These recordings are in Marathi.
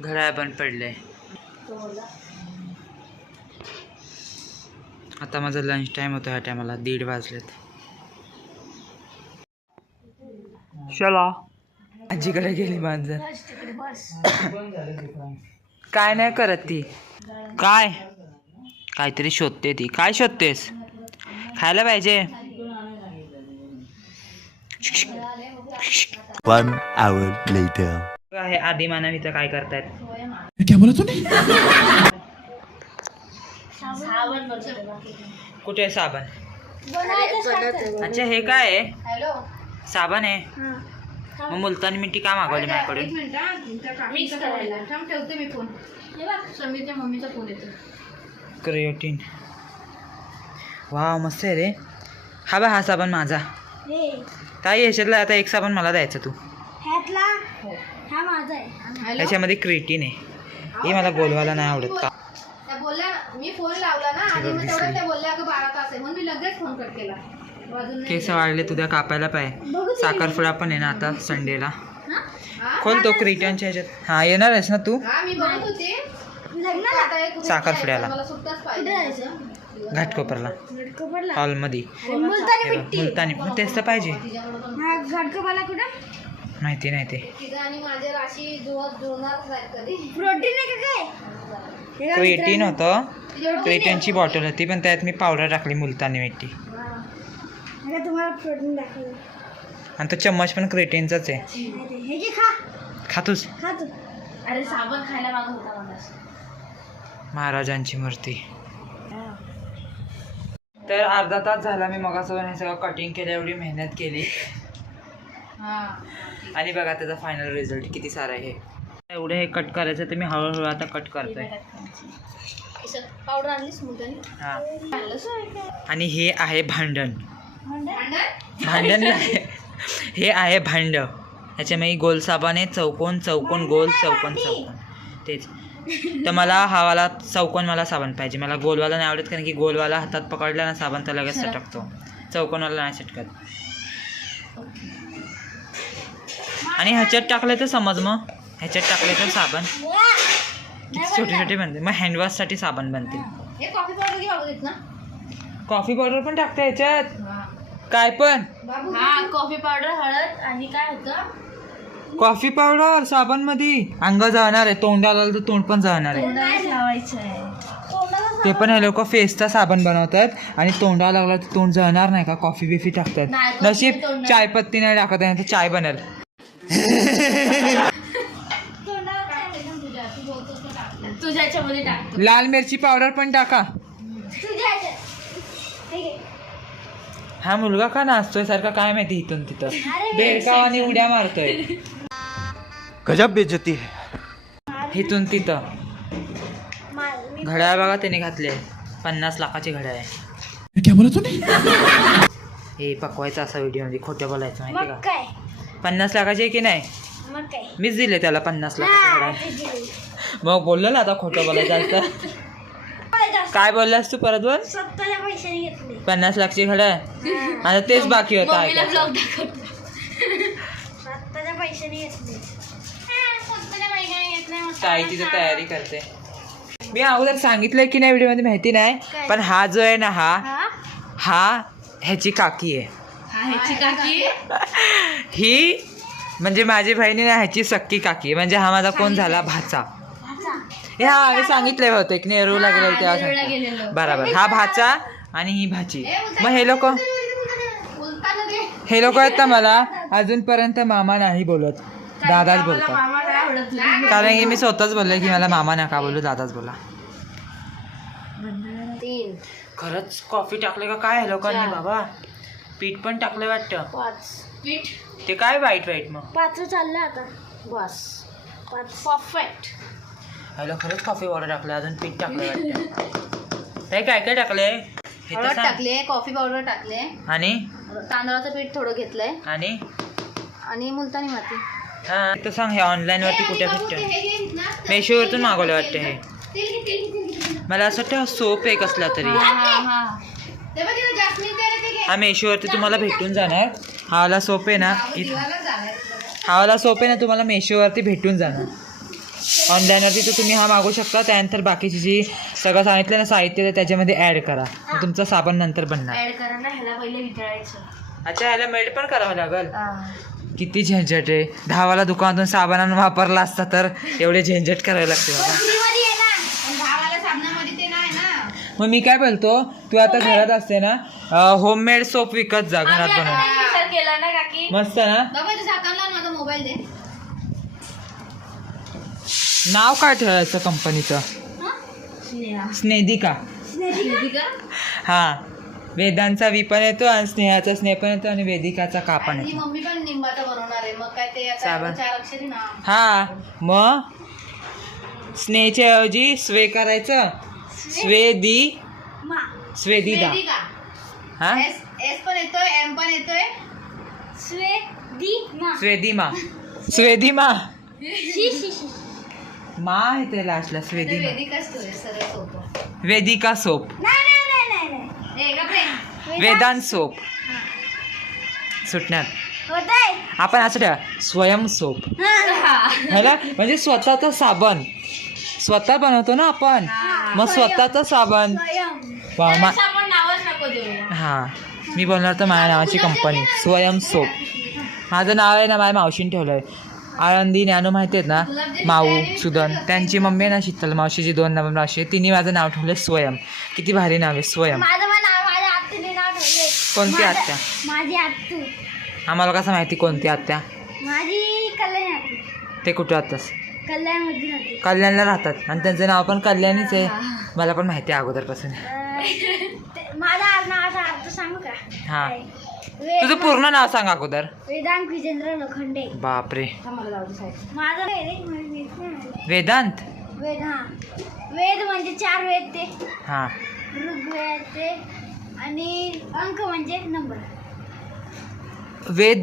घड्याळ बंद पडले. आता माझा लंच टाइम होता ह्या टायमाला दीड वाजलेत. चला. आजीकडे गेली मांजर. काय नाही करत ती. काय? काहीतरी शोधते ती. काय शोधतेस? खायला पाहिजे. One hour later. आहे आधी मानव इथं काय करतायत? कुठे आहे साबण? अच्छा हे काय आहे? हॅलो. साबण आहे? मग मुलतानी मिठी का मागवली माझ्याकडून? मिक्स करायला. थांब ठेवते मी फोन हे बघ. समीरच्या मम्मीचा फोन येतो क्रिएटिन वा मस्त आहे रे. हा बा हा साबण माझा. ताई ह्याच्यातला आता एक साबण मला द्यायचा तू. ह्यातला? हा माझा आहे. हॅलो? ह्याच्यामध्ये क्रिएटिन आहे. हे मला बोलवायला नाही आवडत का? त्या बोलल्या मी फोन लावला ना आणि मग तेवढं त्या बोलल्या अगं बारा तास आहे. म्हणून मी लगेच फोन कट केला. वाजून नाही केस वाढले तुझ्या कापायला पाहिजे साखरपुडा पण आहे ना आता संडेला हा? खोल तो क्रिएटिनच्या ह्याच्यात. हा येणार आहेस ना तू? हा घाटकोपरला. घाटकोपरला? हॉलमध्ये. अरे मुलतानी मिट्टी. मुलतानी मग तेच तर पाहिजे. हा घाटकोपरला कुठं? माहिती नाही ते. आणि माझे राशी जुळत जुळणारच आहेत कधी. प्रोटीन आहे का काय? हे बघा क्रिएटिन होतं. क्रिएटिनची बॉटल होती पण त्यात मी पावडर टाकली मुलतानी मिठी मित्रांनो. आता तुम्हाला प्रोटीन दाखवलं. आणि तो चम्मच पण क्रिएटिनचाच आहे. हे खा. खातोस खा तू. अरे साबण खायला मागत होता मला. महाराजांची मूर्ती. तर अर्धा तास झाला मी मगासोबत हे सगळं कटिंग केलं एवढी मेहनत केली. हा. आणि बघा त्याचा फायनल रिझल्ट किती सारा आहे. एवढं हे कट करायचं तर मी हळूहळू आता कट करतोय. हा. आणि हे आहे भांडण. भांडण? हे आहे भांड. ह्याच्यामध्ये गोल आहे चौकोन चौकोन गोल चौकोन चौकोन. तेच. तर मला हा वाला चौकोन मला साबण पाहिजे. मला गोलवाला नाही आवडत कारण की गोलवाला हातात पकडला ना साबण तर लगेच सटकतो. चौकोनवाला नाही सटकत. आणि ह्याच्यात टाकलं तर समज मग. ह्याच्यात टाकलं तर साबण. छोटे छोटे बनते मग हँडवॉशसाठी साबण बनतील. हे कॉफी पावडर घे बाबू देत ना कॉफी पावडर पण टाकते ह्याच्यात. काय पण? हा कॉफी पावडर हळद आणि काय होतं? कॉफी पावडर साबणमध्ये अंग जळणार आहे तोंडाला तर तोंड पण जळणार आहे. तोंडालाच लावायचं आहे ते पण हे लोक फेसचा साबण बनवतात आणि तोंडाला लागला तर तोंड जळणार नाही का? कॉफी बिफी नाही, टाकतात नशीब तोंडाला- चाय पत्ती नाही टाकत आहे तर चाय बनेल. तुझ्या? याच्यामध्ये टाक लाल मिरची पावडर पण टाका. तुझ्या. हे. हा मुलगा का नाचतोय? सारखा काय माहिती इथून तिथं? बेडकाव आणि उड्या मारतोय. गजब बेइज्जती है। इथून तिथं. घड्याळ बघा त्याने घातले पन्नास लाखाची घड्याळ आहे. हे पकवायचं असा व्हिडिओमध्ये खोटं बोलायचं माहिती मग का? काय? पन्नास लाखाची आहे की नाही? मग काय? मीच दिले त्याला पन्नास लाखाची घड्याळ. मग बोललो ना आता खोटं बोलायचं असतं. काय बोललास तू परत बोल? स्वतःच्या पैशाने घेतले. पन्नास लाखची घड्याळ. आता तेच बाकी होतं मम्मीला ऐकायचं. ब्लॉग दाखवतो स्वतःच्या पैशाने घेतले स्वतःच्या बाईकाने घेत नाही मग ताई तिथं तयारी करते. मी अगोदर सांगितलंय की नाही व्हिडिओमध्ये माहिती नाही? पण हा जो आहे ना हा हा? ह्याची काकी आहे. हा, ह्याची काकी? ही म्हणजे माझी बहिणी ना ह्याची सक्की काकी. म्हणजे हा माझा कोण झाला? भाचा. हे हा आम्ही सांगितलंय होतं की नेहरूला तेव्हा नेरूळला सांगितलं. बरोबर. हा भाचा आणि ही भाची. मग हे लोक? हे लोक आहेत ना मला? अजूनपर्यंत मामा नाही बोलत. दादाच बोलतात. आवडत कारण की मी स्वतःच बोलले की मला मामा नका बोलू दादाच बोला. तीन. खरंच कॉफी टाकले का काय लोकांनी बाबा? पीठ पण टाकलं वाटतं. पाच. पीठ? ते काय वाईट वाईट मग? पाच चाललं आता. बस. पाच. परफेक्ट. ह्याला खरंच कॉफी पावडर टाकलं अजून पीठ टाकलं वाटतं. हे काय काय टाकले हे तर हळद सांग. टाकले कॉफी पावडर टाकले आणि? तांदळाचं पीठ थोडं घेतलंय. आणि? आणि मुलतानी माती. हा तर सांग हे ऑनलाईन वरती कुठे भेटतं मेशोवरतून मागवलं वाटतं हे. मला असं वाटतं सोप आहे कसला तरी. हा मेशोवरती तुम्हाला भेटून जाणार. हा वाला सोप आहे ना हावाला सोप आहे ना तुम्हाला मेशोवरती भेटून जाणार. ऑनलाईनवरती तर तुम्ही हा मागू शकता. त्यानंतर बाकीची जी सगळं सांगितलं ना साहित्य ते त्याच्यामध्ये ॲड करा. तुमचा साबण नंतर बनणार. ऍड करा ना ह्याला पहिले वितळायचं. अच्छा ह्याला मेल्ट पण करावं लागेल. किती झंझट आहे. दहावाला दुकानातून साबणानं वापरला असता तर एवढे झंझट करावे लागते बाबा. फ्रीमध्ये आहे ना. पण दहावाल्या साबणामध्ये ते नाही ना. मग मी काय बोलतो तू आता घरात असते ना होममेड सोप विकत जा घरात बनवून. विचार केला ना काकी. मस्त ना? बाबा ते झाकण लावून माझा मोबाईल दे. नाव काय ठेवायचं कंपनीचं स्नेदिका हा. वेदांचा वी पण येतो आणि स्नेहाचा स्नेह पण येतो आणि वेदिकाचा का पण आणि येतो. मम्मी पण निंबाचं बनवणार आहे. मग काय ते आता साबण. चार अक्षरी ना. हा मग स्नेहच्या ऐवजी स्वे करायचं. स्वेदी. मा. स्वेदिदा. वेदिका हा? एस एस पण येतोय एम पण येतोय. स्वे दी मा स्वेदिमा. स्वेदिमा. शी शी शी. मा येते लास्टला तर स्वेदिमा. वेदिकाच तो सरळ सोपं. वेदिका सोप. नाही नाही नाही नाही नाही ए गप्रे वेदांत सोप. सुटण्यात. आपण असं ठेवा. स्वयं सोप. ह्याला म्हणजे स्वतःचा साबण. स्वतः बनवतो ना आपण. मग स्वतःचा साबण. हा. मी बोलणार तर माझ्या नावाची कंपनी स्वयं सोप. माझं नाव आहे ना माझ्या मावशीने ठेवलं आहे आळंदी ज्ञानू माहिती आहेत ना? माऊ सुदन. त्यांची मम्मी आहे ना शीतल मावशीची दोन नंबर मावशी आहे. तिने माझं नाव ठेवलं स्वयं. किती भारी नाव आहे स्वयं माझं पण नाव माझ्या आत्तूने नाव ठेवले कोणती आत्या? माझी आत्तू. आम्हाला कसं माहिती कोणती आत्या? माझी कल्याण आत्तू. ते कुठं राहतात? कल्याण राहते. कल्याणला राहतात. आणि त्यांचं नाव पण कल्याणीच आहे. मला पण माहिती आहे अगोदरपासून. अं, ते- माझा नावाचा अर्थ सांगू का? हा. वेद तुझं पूर्ण नाव सांग अगोदर. वेदांत विजेंद्र लोखंडे. बापरे. माझं वेद आहे. वेदांत? वेद हा. वेद म्हणजे चार वेद ते. हा. ऋग्वेद ते आणि अंक म्हणजे नंबर. वेद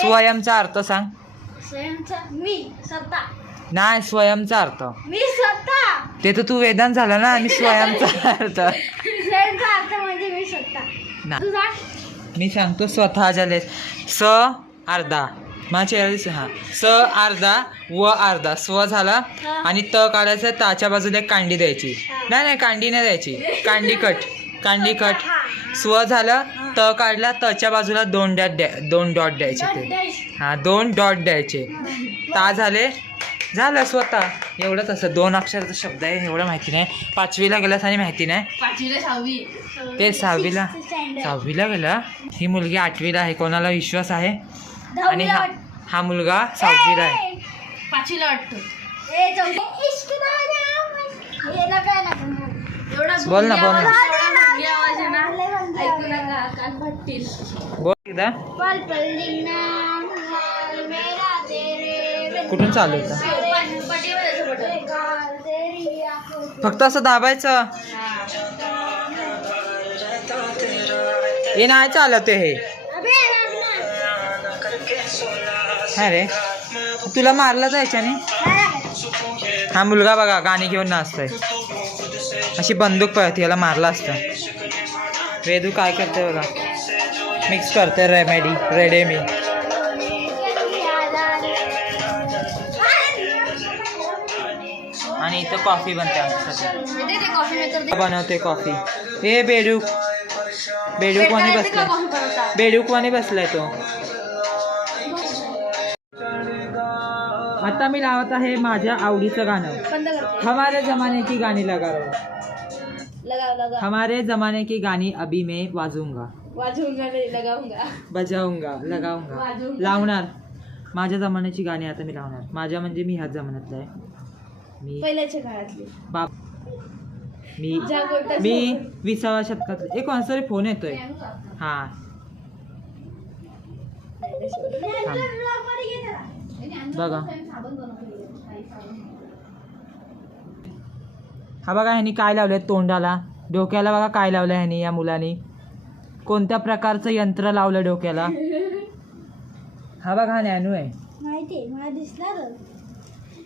स्वयंचा अर्थ सांग. स्वयंचा मी स्वतः नाही स्वयंचा अर्थ. मी स्वतः ते तर तू वेदांत झाला ना आणि स्वयंचा अर्थ. स्वयंचा अर्थ म्हणजे मी स्वतः मी सांगतो स्वतः झाले स अर्धा. माझ्या हा. स अर्धा व अर्धा. स्व झाला आणि त काढायचं ताच्या बाजूला एक कांडी द्यायची. नाही नाही कांडी नाही द्यायची. कांडी कट. कांडी कट. स्व झालं त काढला तच्या बाजूला दोन डॅट द्या दोन डॉट द्यायचे ते. हा दोन डॉट द्यायचे. ता झाले. झालं स्वतः. एवढंच असं दोन अक्षराचा शब्द आहे एवढं माहिती नाही. पाचवीला गेलास आणि माहिती नाही. ते सहावीला. सहावीला गेला. ही मुलगी आठवीला आहे कोणाला विश्वास आहे? आणि हा हा मुलगा सहावीला आहे. पाचवीला वाटतो. बोल ना, बोल ना. एवढा भंगी आवाज आहे ना लय भंगी बोल एकदा. कुठून चालू होतं. फक्त असं दाबायचं हे नाही चालत आहे हे अबे, रब ना. हा रे तुला मारलं जायच्याने. हा मुलगा बघा गाणी घेऊन नाचतोय अशी बंदूक पळते याला मारला असतं वेदू काय करते बघा. मिक्स करते रेमेडी रेडेमी आणि इथं कॉफी बनते आमच्यासाठी. बनवते कॉफी हे बेडूक. का बसलाय? बेडूकवाणी बसलाय तो? आता मी लावत आहे माझ्या आवडीचं गाणं. हमारे जमाने की गाणी लगा रहा हूं. लगाव लगा हमारे जमाने की गाणी अभी मैं वाजूंगा। वाजवूंगा नाही लगाऊंगा। बजावूंगा लगाऊंगा। वाजवूंगा. लावणार। माझ्या जमान्याची गाणी आता मी लावणार. माझ्या म्हणजे मी ह्याच जमान्यातला आहे. मी पहिल्याच्या काळातली. बाप. मी ज्या मी विसाव्या शतकात एक कोणाचा तरी फोन येतोय. हा. बघा. हा बघा ह्यानी काय लावलंय तोंडाला. डोक्याला बघा काय लावलंय ह्यानी या मुलानी. कोणत्या प्रकारचं यंत्र लावलं डोक्याला? हा बघा हा नॅनू आहे. माहिती मला दिसणार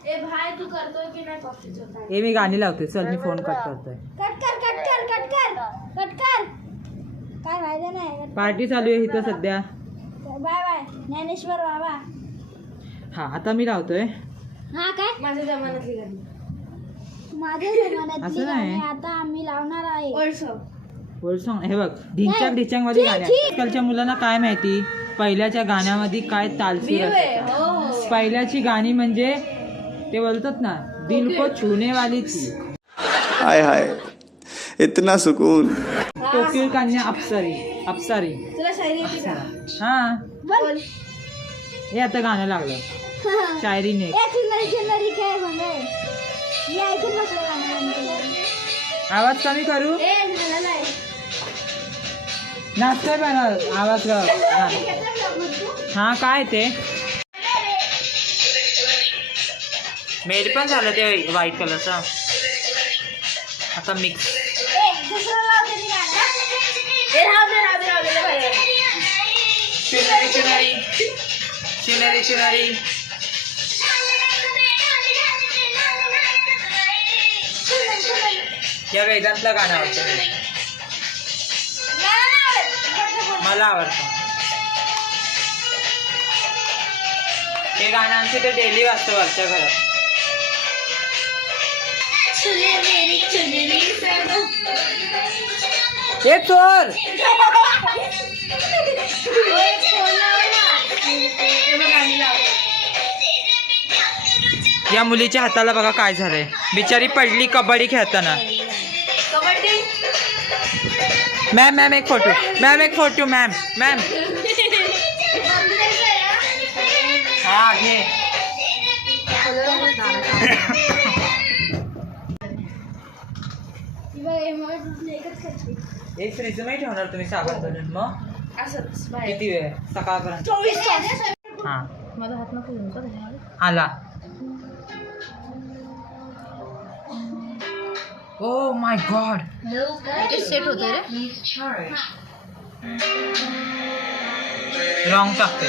ए भाई तू करतोय की नाही कॉफीचं हे मी गाणी लावते. चल मी फोन कट करतोय. कट कर कट कर कट कर कट कर. काय फायदा नाही पार्टी चालू आहे इथं सध्या. Bye bye. ज्ञानेश्वर बाबा. हा आता मी लावतोय. हा काय? माझ्या जमान्यातली गाणी. माझ्या जमान्यातली असं नाही. गाणी आता आम्ही लावणार आहे. ओल्ड सॉन्ग हे बघ ढिंच्याक ढिंच्याकमध्ये गाणे आहेत. आजकालच्या मुलांना काय माहिती? पहिल्याच्या गाण्यामध्ये काय तालसूर. हो. पहिल्याची गाणी म्हणजे ते बोलतात ना दिल को छूने वाली थी. हाय हाय. इतना सुकून. कोकिळ कन्या अप्सरी अप्सरी हा. बोल. हे आता गाणं लागलं. शायरीने म्हणजे आवाज कमी करू? नाचतोय पण आवाज. हा काय ते? मेड पण झालं ते व्हाईट कलरचं आता मिक्स. शिनरी शिनरी शिनरी शिनरी या वेदांतलं गाणं आवडतं. मला आवडतं. हे गाणं आमचे ते डेली वाचतो वरच्या घरात. हे चोर! या मुलीच्या हाताला बघा काय झालंय. बिचारी पडली कबड्डी खेळताना. मॅम मॅम एक फोटो मॅम एक फोटो मॅम मॅम हा घे एक फ्रीज नाही ठेवणार तुम्ही बनवून मग? असंच किती वेळ? सकाळपर्यंत. चोवीस हा. माझा हात नको? आला. ओ माय गॉड सेट होतं रे रॉंग टाकते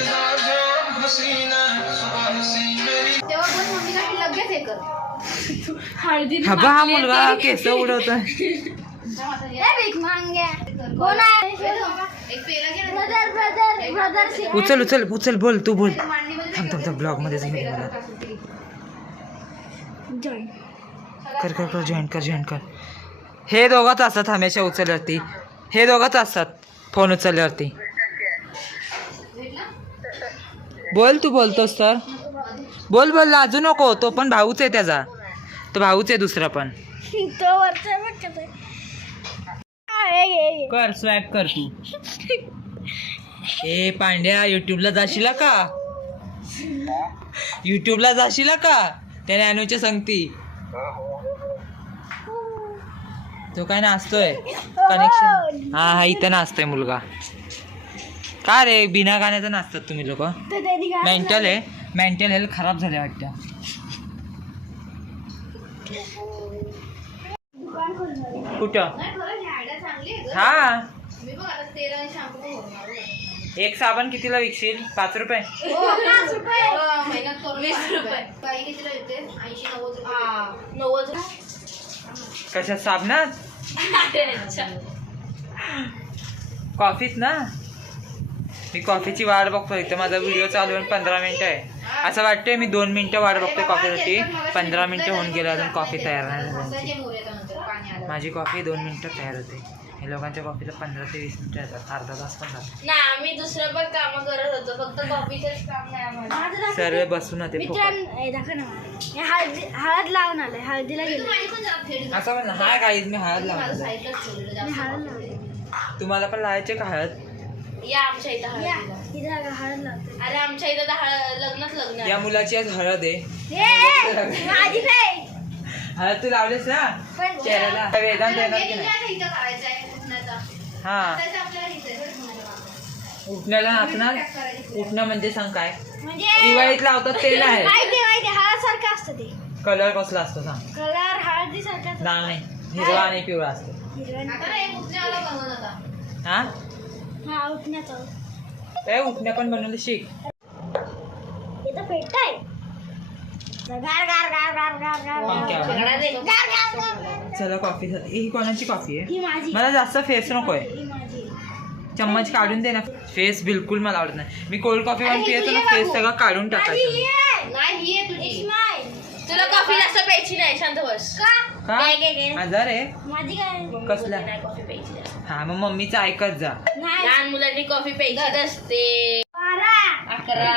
हे मुलगा केस उडवत ए भीक मांग्या कोण आहे? एक पेला घे ना. ब्रदर ब्रदर ब्रदर उचल उचल उचल बोल तू बोल. थांब थांब ब्लॉगमध्ये जाईल कर कर कर जॉईन कर जॉईन कर. हे दोघंच असतात हमेशा उचलल्यावरती हे दोघंच असतात फोन उचलल्यावरती बोल तू बोलतोस तर. बोल बोल लाजू नको तो पण भाऊच आहे त्याचा. तो भाऊच आहे दुसरा पण. कर स्वॅग कर तू. ए पांड्या युट्यूबला जाशील का? युट्यूबला जाशील का? त्या नॅनूच्या संगती. तो काय नाचतोय? कनेक्शन हा हा इथं नाचतोय मुलगा. का रे बिना गाण्याचं नाचतात तुम्ही लोक? मेंटल आहे. मेंटल हेल्थ खराब झाले वाटतं. कुठं? ही. हा. एक साबण कितीला विकशील? पाच रुपये. हो, कशात साबणात? कॉफीत ना मी कॉफीची वाट बघतोय. इथं माझा व्हिडिओ चालू आहे पंधरा मिनटं आहे. असं वाटतंय मी दोन मिनिटं वाट बघतोय कॉफीसाठी पंधरा मिनिटं होऊन गेलं अजून कॉफी तयार नाही झाली. माझी कॉफी दोन मिनिटं तयार होते. हे लोकांच्या कॉफीला पंधरा ते वीस मिनिटं येतात. अर्धा तास पण नाही आम्ही दुसरं पण काम करत होतो. फक्त कॉफीचंच काम नाही आम्हाला. माझं दाखव. सर्व बसून होते फुकट. मित्रांनो ए, दाखव ना. मला. हे हळदी हळद लावून आलंय. हळदीला गेलो. माझी पण जरा फेड असं म्हणलं हा काही मी हळद माझं लावणार साईडलाच ठेवलेलं मी जास्त. हळद लावली तुम्हाला पण लावायचे का हळद? या आमच्या इथं या हळदीला. इथं बघा, हळद लावते. अरे आमच्या इथं तर हळ- लग्नच लग्न आहे. या मुलाची आज हळद आहे. माझी नाही हळद तू लावलीस ना? पण चेहऱ्याला. वेदांत येणार की नाही? आहे. हा. आहे. उठण्याला नाचणार? उठणं म्हणजे सांग काय? म्हणजे दिवाळीत लावतात ते नाही माहिती माहिती हळद सारखं असतं ते. कलर कसला असतो सांग? कलर हळदी सारखं नाही हिरवा आणि पिवळा असतो. हा? हा उठण्याचं ते उठण्या पण बनवलं शिक. इथं आहे चला कॉफी झाली ही कोणाची कॉफी आहे? मला जास्त फेस नको आहे चम्मच काढून दे ना. फेस बिलकुल मला आवडत नाही. मी कोल्ड कॉफी पण पियतो ना फेस सगळं काढून टाकायचं. तुला कॉफी जास्त प्यायची नाही शांत बस. आजार कसला? हा मग मम्मीचं ऐकत जा. लहान मुलांनी कॉफी प्यायची. असते. अकरा.